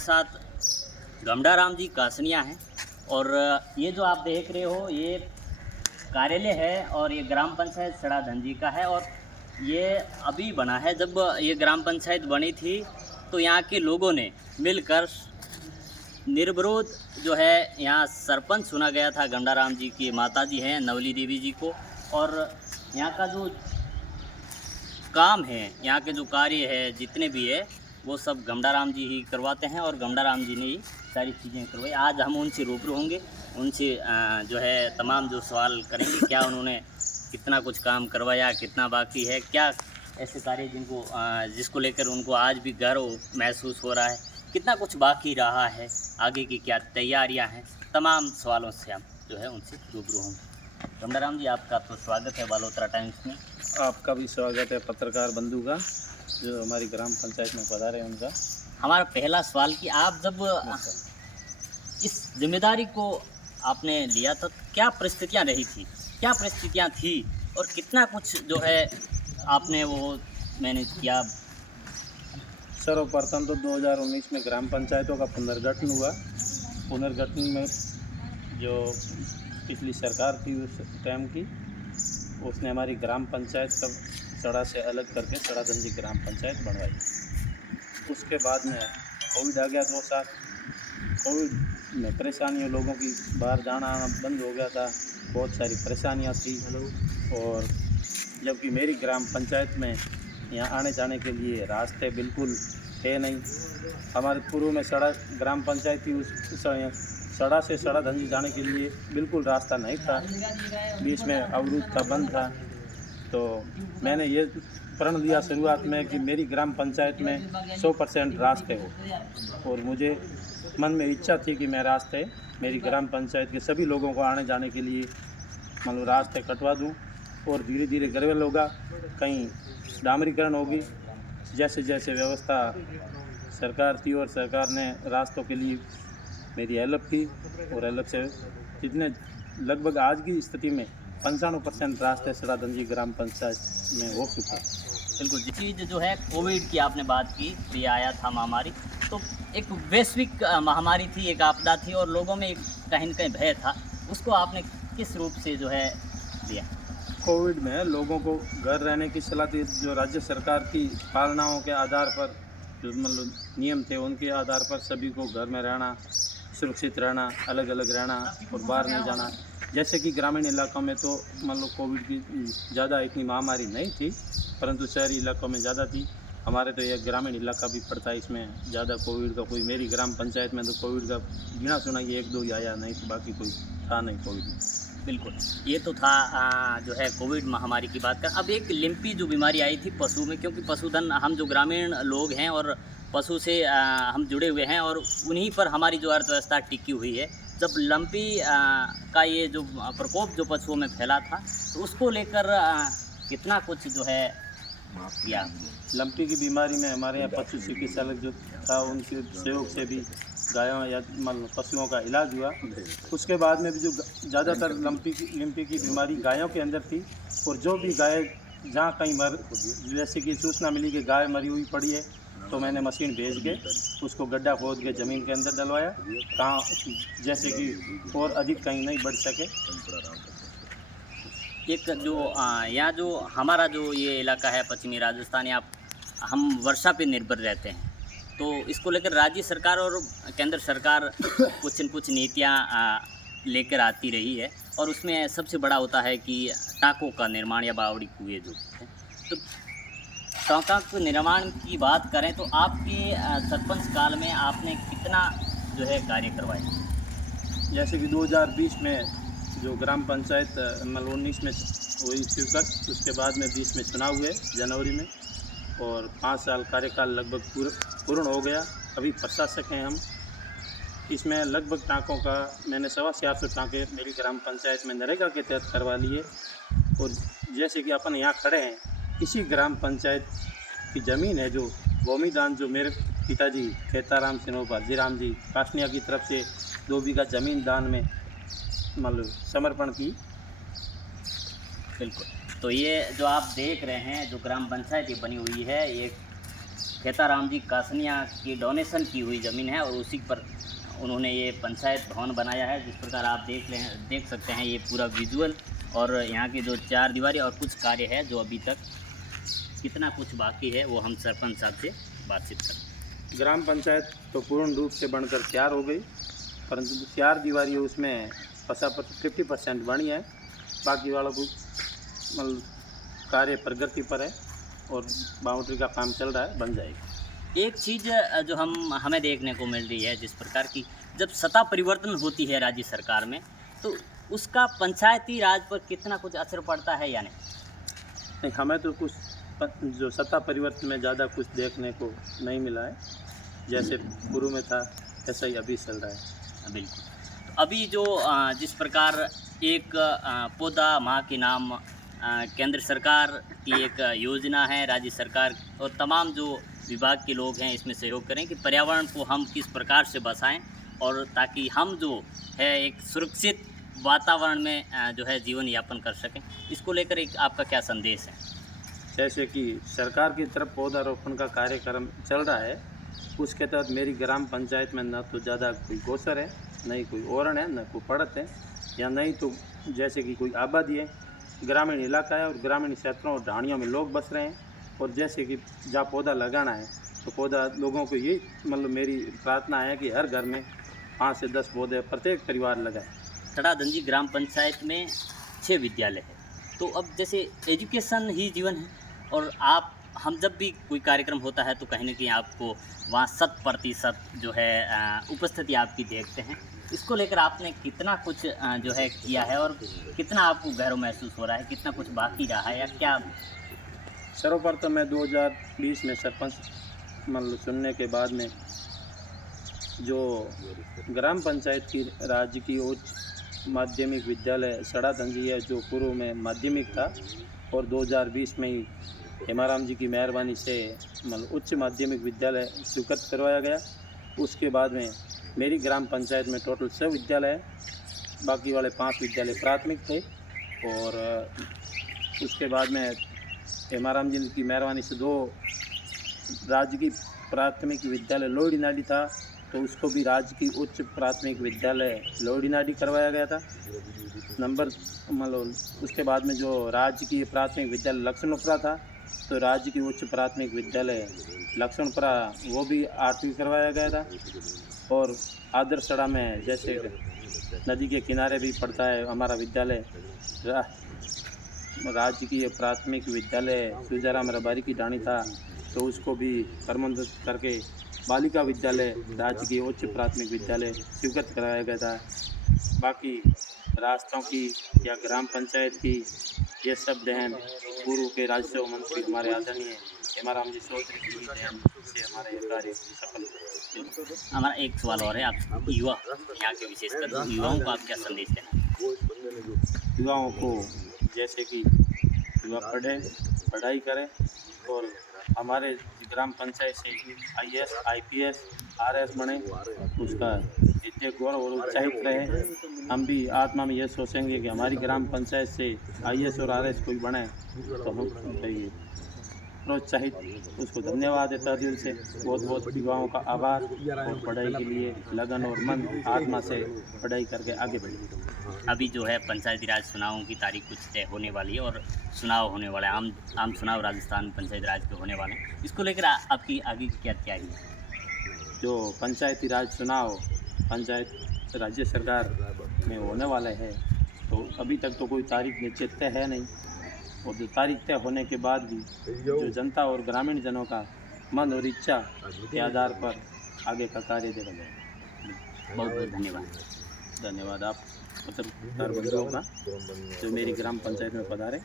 साथ गमडाराम जी कासनिया हैं। और ये जो आप देख रहे हो ये कार्यालय है और ये ग्राम पंचायत सड़ा धंजी का है। और ये अभी बना है। जब ये ग्राम पंचायत बनी थी तो यहाँ के लोगों ने मिलकर निर्विरोध जो है यहाँ सरपंच चुना गया था। गमडाराम जी की माता जी हैं नवली देवी जी को। और यहाँ का जो काम है, यहाँ के जो कार्य है जितने भी है वो सब गमडाराम जी ही करवाते हैं और गमडाराम जी ने ही सारी चीज़ें करवाई। आज हम उनसे रूबरू होंगे, उनसे जो है तमाम जो सवाल करेंगे, क्या उन्होंने कितना कुछ काम करवाया, कितना बाकी है, क्या ऐसे कार्य जिनको जिसको लेकर उनको आज भी गर्व महसूस हो रहा है, कितना कुछ बाकी रहा है, आगे की क्या तैयारियां हैं, तमाम सवालों से हम जो है उनसे रूबरू होंगे। गमडाराम जी, आपका तो स्वागत है बालोतरा टाइम्स में। आपका भी स्वागत है पत्रकार बंधु का, जो हमारी ग्राम पंचायत में पधारे हैं उनका। हमारा पहला सवाल कि आप जब इस जिम्मेदारी को आपने लिया था तो क्या परिस्थितियां रही थी, क्या परिस्थितियां थी और कितना कुछ जो है आपने वो मैनेज किया? सर्वप्रथम तो 2019 में ग्राम पंचायतों का पुनर्गठन हुआ। पुनर्गठन में जो पिछली सरकार थी उस टाइम की, उसने हमारी ग्राम पंचायत का सड़ा से अलग करके सड़ा धंजी ग्राम पंचायत बनवाई। उसके बाद में कोविड आ गया 2 साल। कोविड में परेशानियों, लोगों की बाहर जाना आना बंद हो गया था, बहुत सारी परेशानियां थी। और जबकि मेरी ग्राम पंचायत में यहाँ आने जाने के लिए रास्ते बिल्कुल है नहीं। हमारे पूर्व में सड़ा ग्राम पंचायत थी, उस सड़ा से सड़ा धंजी जाने के लिए बिल्कुल रास्ता नहीं था, बीच में अवरुद्ध था, बंद था। तो मैंने ये प्रण लिया शुरुआत में कि मेरी ग्राम पंचायत में 100% रास्ते हो। और मुझे मन में इच्छा थी कि मैं रास्ते मेरी ग्राम पंचायत के सभी लोगों को आने जाने के लिए मतलब रास्ते कटवा दूं। और धीरे धीरे ग्रेवल होगा, कहीं डामरीकरण होगी, जैसे जैसे व्यवस्था सरकार थी और सरकार ने रास्तों के लिए मेरी हेल्प की। और हेल्प से जितने लगभग आज की स्थिति में 95% रास्ते सड़ा धंजी ग्राम पंचायत में हो चुके हैं। बिल्कुल। जी चीज़ जो है कोविड की आपने बात की, ये आया था महामारी, तो एक वैश्विक महामारी थी, एक आपदा थी और लोगों में एक कहीं न कहीं भय था। उसको आपने किस रूप से जो है लिया? कोविड में लोगों को घर रहने की सलाह थी। जो राज्य सरकार की पालनाओं के आधार पर जो मतलब नियम थे, उनके आधार पर सभी को घर में रहना, सुरक्षित रहना, अलग अलग रहना और बाहर नहीं जाना। जैसे कि ग्रामीण इलाकों में तो मतलब कोविड की ज़्यादा इतनी महामारी नहीं थी, परंतु शहरी इलाकों में ज़्यादा थी। हमारे तो यह ग्रामीण इलाका भी पड़ता है, इसमें ज़्यादा कोविड का कोई, मेरी ग्राम पंचायत में तो कोविड का गिना चुना ये 1-2 ही आया, नहीं तो बाकी कोई था नहीं कोविड। बिल्कुल, ये तो था जो है कोविड महामारी की बात कर। अब एक लिम्पी जो बीमारी आई थी पशु में, क्योंकि पशुधन हम जो ग्रामीण लोग हैं और पशु से हम जुड़े हुए हैं और उन्हीं पर हमारी जो अर्थव्यवस्था टिकी हुई है। जब लम्पी का ये जो प्रकोप जो पशुओं में फैला था, तो उसको लेकर कितना कुछ जो है किया? लम्पी की बीमारी में हमारे यहाँ पशु चिकित्सालय जो था, उनके सहयोग से भी गायों या मतलब पशुओं का इलाज हुआ। उसके बाद में भी जो ज़्यादातर लम्पी की बीमारी गायों के अंदर थी। और जो भी गाय जहाँ कहीं जैसे कि सूचना मिली कि गाय मरी हुई पड़ी है, तो मैंने मशीन भेज के उसको गड्ढा खोद के ज़मीन के अंदर डलवाया, कहाँ जैसे कि और अधिक कहीं नहीं बढ़ सके। एक जो यहाँ जो हमारा जो ये इलाका है पश्चिमी राजस्थान, यहाँ हम वर्षा पे निर्भर रहते हैं, तो इसको लेकर राज्य सरकार और केंद्र सरकार कुछ न कुछ नीतियाँ लेकर आती रही है। और उसमें सबसे बड़ा होता है कि टाँकों का निर्माण या बावड़ी कुएँ जो है। तो टाँका के निर्माण की बात करें तो आपके सरपंच काल में आपने कितना जो है कार्य करवाए? जैसे कि 2020 में जो ग्राम पंचायत मतलब 19 में हुई स्वीकृत, उसके बाद में 20 में चुनाव हुए जनवरी में, और 5 साल कार्यकाल लगभग पूर्ण हो गया। अभी प्रशासक हैं हम। इसमें लगभग टाँकों का मैंने 450 टाँके मेरी ग्राम पंचायत में नरेगा के तहत करवा लिए। और जैसे कि अपन यहाँ खड़े हैं, इसी ग्राम पंचायत की ज़मीन है जो भूमि दान जो मेरे पिताजी खेताराम सिनोपा जीराम जी कासनिया की तरफ से 2 बीघा ज़मीन दान में मतलब समर्पण की। बिल्कुल। तो ये जो आप देख रहे हैं जो ग्राम पंचायत ये बनी हुई है, ये खेताराम जी कासनिया की डोनेशन की हुई ज़मीन है और उसी पर उन्होंने ये पंचायत भवन बनाया है। जिस प्रकार आप देख सकते हैं ये पूरा विजुअल, और यहाँ की जो चार दीवारी और कुछ कार्य है जो अभी तक कितना कुछ बाकी है वो हम सरपंच साहब से बातचीत करें। ग्राम पंचायत तो पूर्ण रूप से बनकर तैयार हो गई, परंतु जो चार दीवारी है उसमें 50% बनी है। बाकी वालों को मतलब कार्य प्रगति पर है और बाउंड्री का काम चल रहा है, बन जाएगी। एक चीज़ जो हमें देखने को मिल रही है, जिस प्रकार की जब सत्ता परिवर्तन होती है राज्य सरकार में, तो उसका पंचायती राज पर कितना कुछ असर पड़ता है या नहीं, हमें तो कुछ जो सत्ता परिवर्तन में ज़्यादा कुछ देखने को नहीं मिला है। जैसे पूर्व में था ऐसा ही अभी चल रहा है। बिल्कुल। तो अभी जो जिस प्रकार एक पौधा माँ के नाम केंद्र सरकार की एक योजना है, राज्य सरकार और तमाम जो विभाग के लोग हैं इसमें सहयोग करें कि पर्यावरण को हम किस प्रकार से बचाएं और ताकि हम जो है एक सुरक्षित वातावरण में जो है जीवन यापन कर सकें। इसको लेकर एक आपका क्या संदेश है? जैसे कि सरकार की तरफ पौधारोपण का कार्यक्रम चल रहा है, उसके तहत मेरी ग्राम पंचायत में न तो ज़्यादा कोई गोचर है, न ही कोई ओरण है, न कोई पड़त है, या नहीं तो जैसे कि कोई आबादी है। ग्रामीण इलाका है और ग्रामीण क्षेत्रों और ढाणियों में लोग बस रहे हैं। और जैसे कि जहाँ पौधा लगाना है तो पौधा लोगों को ये मतलब मेरी प्रार्थना है कि हर घर में 5 से 10 पौधे प्रत्येक परिवार लगाए। सड़ाधंजी ग्राम पंचायत में 6 विद्यालय है, तो अब जैसे एजुकेशन ही जीवन है और हम जब भी कोई कार्यक्रम होता है तो कहीं ना कहीं आपको वहाँ 100% जो है उपस्थिति आपकी देखते हैं। इसको लेकर आपने कितना कुछ जो है किया है और कितना आपको गर्व महसूस हो रहा है, कितना कुछ बाकी रहा है या क्या? सर्वप्रथम मैं 2020 में सरपंच मतलब चुनने के बाद में जो ग्राम पंचायत की राज्य की उच्च माध्यमिक विद्यालय सड़ाधंजी है, जो पूर्व में माध्यमिक था, और 2020 में ही हेमाराम जी की मेहरबानी से मतलब उच्च माध्यमिक विद्यालय स्वीकृत करवाया गया। उसके बाद में मेरी ग्राम पंचायत में टोटल 6 विद्यालय है, बाकी वाले 5 विद्यालय प्राथमिक थे। और उसके बाद में हेमाराम जी की मेहरबानी से 2 राजकीय प्राथमिक विद्यालय लोहड़ी था, तो उसको भी राजकीय उच्च प्राथमिक विद्यालय लोहड़ी करवाया गया था। नंबर मतलब उसके बाद में जो राजकीय प्राथमिक विद्यालय लक्ष्मणपुरा था, तो राजकीय उच्च प्राथमिक विद्यालय लक्ष्मणपुरा वो भी 8वीं करवाया गया था। और आदर्शड़ा में जैसे नदी के किनारे भी पड़ता है हमारा विद्यालय, राजकीय प्राथमिक विद्यालय सुजाराम रबारी की ढाणी था, तो उसको भी क्रमबद्ध करके बालिका विद्यालय राजकीय उच्च प्राथमिक विद्यालय स्वीकृत कराया गया था। बाकी रास्तों की या ग्राम पंचायत की ये सब देन पूर्व के राज्य मंत्री हमारे आदरणीय हेमाराम जी चौधरी की देन से हमारा ये कार्य सफल हुआ। हमारा एक सवाल और है, आप युवा यहाँ के विशेषकर युवाओं को आप क्या संदेश देना? युवाओं को जैसे कि युवा पढ़ाई करें और हमारे ग्राम पंचायत से IAS, IPS, RS बने, उसका विद्या गौरव और उत्साहित रहे। हम भी आत्मा में ये सोचेंगे कि हमारी ग्राम पंचायत से IAS और RS कोई बने तो हम चाहिए प्रोत्साहित। उसको धन्यवाद देता दिल से, बहुत बहुत युवाओं का आभार। और पढ़ाई के लिए लगन और मन आत्मा से पढ़ाई करके आगे बढ़े। अभी जो है पंचायती राज चुनावों की तारीख कुछ तय होने वाली है और चुनाव होने वाला है, आम चुनाव राजस्थान पंचायती राज के होने वाले हैं। इसको लेकर आपकी आगे की क्या तैयारी है? जो पंचायती राज चुनाव पंचायत राज्य सरकार में होने वाले हैं, तो अभी तक तो कोई तारीख निश्चित तय है नहीं, और जो तारीख तय होने के बाद भी जो जनता और ग्रामीण जनों का मन और इच्छा के आधार पर आगे का कार्य देखा जाएगा। बहुत बहुत धन्यवाद। धन्यवाद आप पत्रकार बंधुओं का जो मेरी ग्राम पंचायत में पधारे।